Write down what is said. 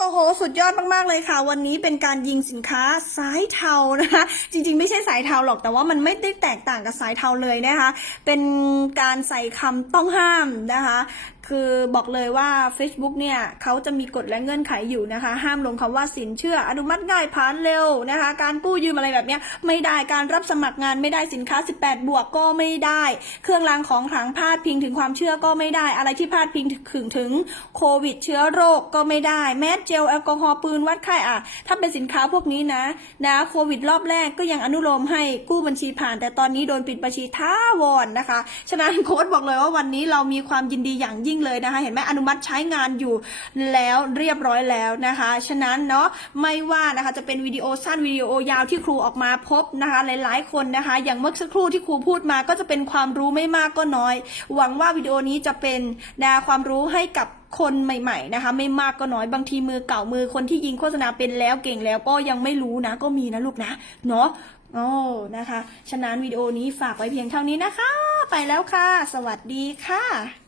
โอ้โห สุดยอดมาก ๆ เลยค่ะ วันนี้เป็นการยิงสินค้าสายเทานะคะ จริง ๆ ไม่ใช่สายเทาหรอกแต่ว่ามันไม่ได้แตกต่างกับสายเทาเลยนะคะ เป็นการใส่คำต้องห้ามนะคะ คือบอกเลยว่า Facebook เนี่ยเขาจะมีกฎและเงื่อนไขอยู่นะคะ ห้ามลงคำว่าสินเชื่อ อนุมัติง่ายผ่านเร็วนะคะ การกู้ยืมอะไรแบบเนี้ยไม่ได้การรับสมัครงานไม่ได้สินค้า 18 บวกก็ไม่ได้ เครื่องรางของขลังพาดพิงถึงความเชื่อก็ไม่ได้ อะไรที่พาดพิงถึงถึงโควิดเชื้อโรคก็ไม่ได้แมสเจลแอลกอฮอล์ปืนวัดไข้อะ ถ้าเป็นสินค้าพวกนี้นะนะโควิดรอบแรกก็ยังอนุโลมให้กู้บัญชีผ่าน แต่ตอนนี้โดนปิดบัญชีท้าวอนนะคะ ฉะนั้นโค้ดบอกเลยว่าวันนี้เรามีความยินดีอย่างยิ่งงเลยนะคะ เห็นไหมอนุมัติใช้งานอยู่แล้วเรียบร้อยแล้วนะคะ ฉะนั้นเนาะไม่ว่านะคะจะเป็นวิดีโอสั้นวิดีโอยาวที่ครูออกมาพบนะคะหลายๆคนนะคะ อย่างเมื่อสักครู่ที่ครูพูดมาก็จะเป็นความรู้ไม่มากก็น้อย หวังว่าวิดีโอนี้จะเป็นนะความรู้ให้กับคนใหม่ๆนะคะ ไม่มากก็น้อยบางทีมือเก่ามือคนที่ยิงโฆษณาเป็นแล้วเก่งแล้วก็ยังไม่รู้นะ ก็มีนะลูกนะเนาะโอ้นะคะ ฉะนั้นวิดีโอนี้ฝากไว้เพียงเท่านี้นะคะ ไปแล้วค่ะ สวัสดีค่ะ